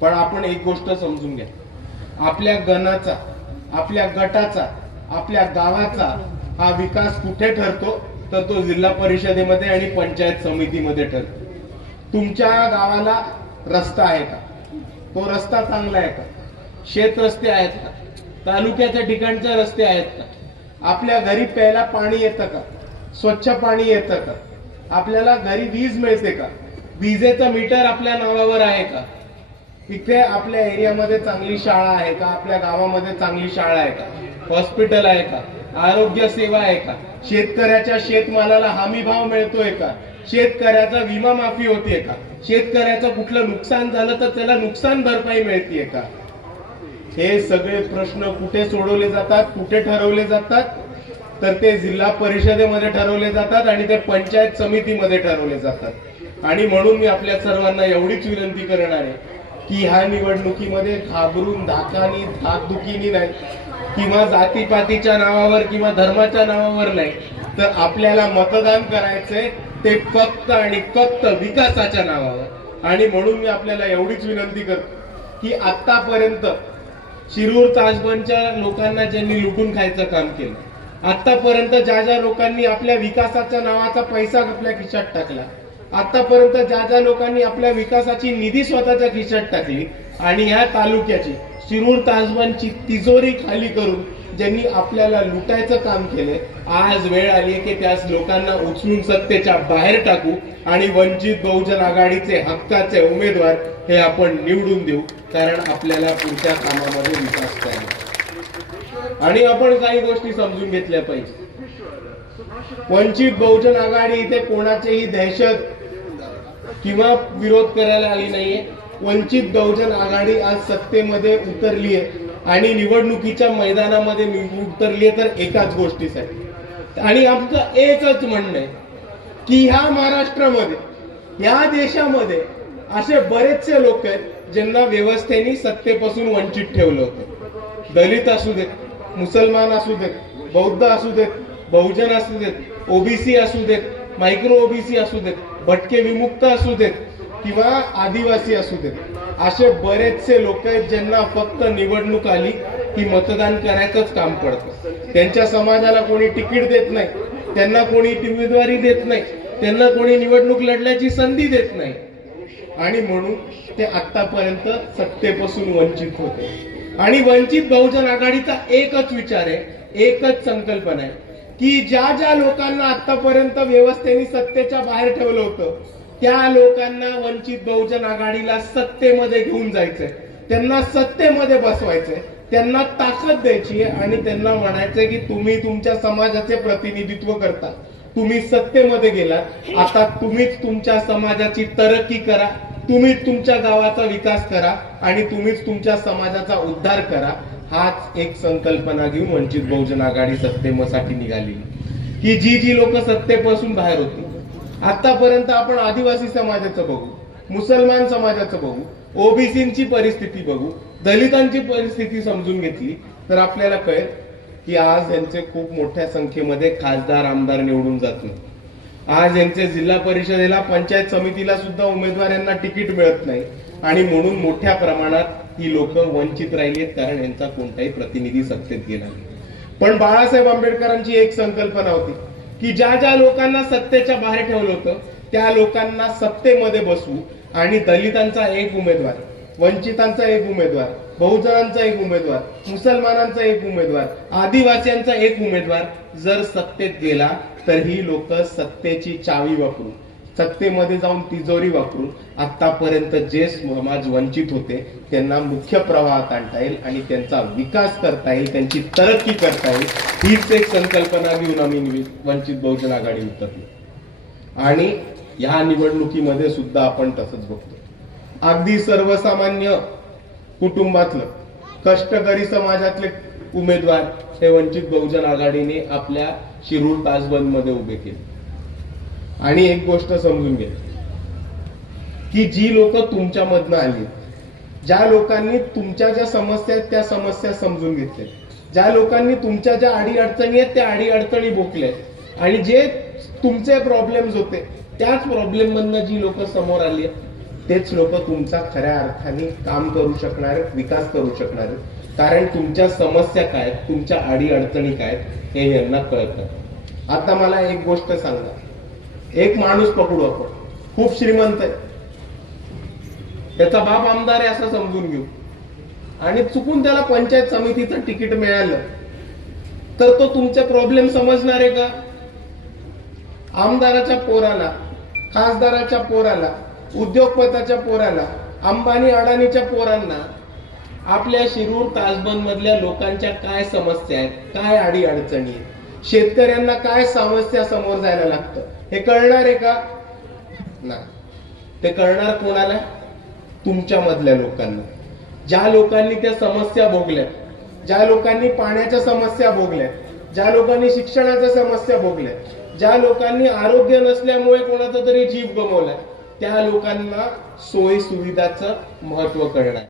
पण आपण एक गोष्ट समजून घ्या. आपल्या गणाचा आपल्या गटाचा आपल्या गावाचा हा विकास कुठे ठरतो तर तो जिल्हा परिषदेमध्ये आणि पंचायत समितीमध्ये ठरतो. तुमच्या गावाला रस्ता आहे का? तो रस्ता चांगला आहे का? शेत रस्ते आहेत का? तालुक्याच्या ठिकाणचे रस्ते आहेत का? आपल्या घरी प्यायला पाणी येतं का? स्वच्छ पाणी येतं का? आपल्याला घरी वीज मिळते का? विजेचं मीटर आपल्या नावावर आहे का? इथे आपल्या एरियामध्ये चांगली शाळा आहे का? आपल्या गावामध्ये चांगली शाळा आहे का? हॉस्पिटल आहे का? आरोग्य सेवा आहे का? शेतकऱ्याच्या शेतमालाला हमी भाव मिळतोय का? शेतकऱ्याचा विमा माफी होतीये का? शेतकऱ्याचं कुठलं नुकसान झालं तर त्याला नुकसान भरपाई मिळतीये का? हे सगळे प्रश्न कुठे सोडवले जातात कुठे ठरवले जातात? तर ते जिल्हा परिषदेमध्ये ठरवले जातात आणि ते पंचायत समितीमध्ये ठरवले जातात. आणि म्हणून मी आपल्या सर्वांना एवढीच विनंती करणार आहे. की ह्या निवडणुकीमध्ये घाबरून धाकानी धाकधुकीनी नाही किंवा जातीपातीच्या नावावर किंवा धर्माच्या नावावर नाही तर आपल्याला मतदान करायचंय ते फक्त आणि फक्त विकासाच्या नावावर. आणि म्हणून मी आपल्याला एवढीच विनंती करतो की आतापर्यंत शिरूर ताजबनच्या लोकांना ज्यांनी लुटून खायचं काम केलं आतापर्यंत ज्या ज्या लोकांनी आपल्या विकासाच्या नावाचा पैसा आपल्या खिशात टाकला आतापर्यंत ज्या ज्या लोकांनी आपल्या विकासाची निधी स्वतःच्या खिशात टाकली आणि ह्या तालुक्याची शिरूर ताजबनची तिजोरी खाली करून ज्यांनी आपल्याला लुटायचं काम केलंय आज वेळ आली आहे की त्या लोकांना उचलून सत्तेच्या बाहेर टाकू आणि वंचित बहुजन आघाडीचे हक्काचे उमेदवार हे आपण निवडून देऊ कारण आपल्याला पुढच्या कामामध्ये विकास करायचा आणि आपण काही गोष्टी समजून घेतल्या पाहिजे. वंचित बहुजन आघाडी इथे कोणाचेही दहशत किंवा विरोध करायला आली नाहीये. वंचित बहुजन आघाडी आज सत्तेमध्ये उतरली आहे आणि निवडणुकीच्या मैदानामध्ये उतरली आहे तर एकाच गोष्टीसाठी आणि आमचं एकच म्हणणं आहे की ह्या महाराष्ट्रामध्ये या देशामध्ये असे बरेचसे लोक आहेत ज्यांना व्यवस्थेने सत्तेपासून वंचित ठेवलं होतं. दलित असू देत मुसलमान असू देत बौद्ध असू देत बहुजन असू देत ओबीसी असू देत मायक्रो ओबीसी असू देत भटके विमुक्त असू देत किंवा आदिवासी असू देत असे बरेचसे लोक आहेत ज्यांना फक्त निवडणूक आली की मतदान करायचंच काम पडतं. त्यांच्या समाजाला कोणी तिकीट देत नाही त्यांना कोणी उमेदवारी देत नाही त्यांना कोणी निवडणूक लढण्याची संधी देत नाही. आणि म्हणून ते आतापर्यंत सत्तेपासून वंचित होते. आणि वंचित बहुजन आघाडीचा एकच विचार आहे एकच संकल्पना आहे. की ज्या ज्या लोकांना आतापर्यंत व्यवस्थेने सत्तेच्या बाहेर ठेवलं होतं त्या लोकांना वंचित बहुजन आघाडीला सत्तेमध्ये घेऊन जायचंय. त्यांना सत्तेमध्ये बसवायचंय. त्यांना ताकद द्यायची आणि त्यांना म्हणायचंय की तुम्ही तुमच्या समाजाचे प्रतिनिधित्व करता. तुम्ही सत्तेमध्ये गेलात. आता तुम्हीच तुमच्या समाजाची तरक्की करा. तुम्हीच तुमच्या गावाचा विकास करा आणि तुम्हीच तुमच्या समाजाचा उद्धार करा. हाच एक संकल्पना घेऊन वंचित बहुजन आघाडी सत्तेसाठी निघाली. की जी जी लोक सत्तेपासून बाहेर होती आतापर्यंत आपण आदिवासी समाजाचं बघू मुसलमान समाजाचं बघू ओबीसीची परिस्थिती बघू दलितांची परिस्थिती समजून घेतली तर आपल्याला कळेल की आज यांचे खूप मोठ्या संख्येमध्ये खासदार आमदार निवडून जात नाही आज यांचे जिल्हा परिषदेला पंचायत समितीला सुद्धा उमेदवारांना तिकीट मिळत नाही. आणि म्हणून मोठ्या प्रमाणात ही लोक वंचित राहिली आहेत कारण यांचा कोणताही प्रतिनिधी सत्तेत गेला नाही. पण बाळासाहेब आंबेडकरांची एक संकल्पना होती की ज्या ज्या लोकांना सत्तेच्या बाहेर ठेवलं होतं त्या लोकांना सत्तेमध्ये बसवू आणि दलितांचा एक उमेदवार वंचितांचा एक उमेदवार बहुजनांचा एक उमेदवार मुसलमानांचा एक उमेदवार आदिवासींचा एक उमेदवार जर सत्तेत गेला तर ही लोक सत्तेची चावी वापरून सत्तेमध्ये जाऊन तिजोरी वापरून आतापर्यंत जे समाज वंचित होते त्यांना मुख्य प्रवाहात आणता येईल आणि त्यांचा विकास करता येईल त्यांची तरक्की करता येईल हीच एक संकल्पना घेऊन आम्ही वंचित बहुजन आघाडी उतरली. आणि या निवडणुकीमध्ये सुद्धा आपण तसंच बघतो. अगदी सर्वसामान्य कुटुंबातलं कष्टकरी समाजातले उमेदवार हे वंचित बहुजन आघाडीने आपल्या शिरूर ताजबंदमध्ये उभे केले. आणि एक गोष्ट समजून घ्या की जी लोक तुमच्यामधनं आली ज्या लोकांनी तुमच्या ज्या समस्या आहेत त्या समस्या समजून घेतल्या. ज्या लोकांनी तुमच्या ज्या आडी अडचणी आहेत त्या आडी अडचणी भोकल्या आणि जे तुमचे प्रॉब्लेम्स होते त्याच प्रॉब्लेम मधनं जी लोक समोर आली आहेत तेच लोक तुमचा खऱ्या अर्थाने काम करू शकणार आहेत, विकास करू शकणार. कारण तुमच्या समस्या काय आहेत, तुमच्या आडी अडचणी काय आहेत, हे यांना कळतं. आता मला एक गोष्ट सांगा. एक माणूस पकडू आपण. खूप श्रीमंत आहे. त्याचा बाप आमदार आहे असं समजून घेऊ. आणि चुकून त्याला पंचायत समितीचं तिकीट मिळालं. तर तो तुमचे प्रॉब्लेम समजणार आहे का? आमदाराच्या पोराला खासदाराच्या पोराला उद्योगपताच्या पोराला अंबानी अडाणीच्या पोरांना आपल्या शिरूर ताजबंद मधल्या लोकांच्या काय समस्या आहेत काय अडी अडचणी आहेत? शेतकऱ्यांना काय समस्या समोर जायला लागतं? हे कळणार आहे का? नाही. ते कळणार कोणाला? तुमच्या मधल्या लोकांना. ज्या लोकांनी त्या समस्या भोगल्या ज्या लोकांनी पाण्याच्या समस्या भोगल्या ज्या लोकांनी शिक्षणाच्या समस्या भोगल्या ज्या लोकांनी आरोग्य नसल्यामुळे कोणाचा तरी जीव गमवलाय त्या लोकांना सोयी सुविधाचं महत्त्व कळणार.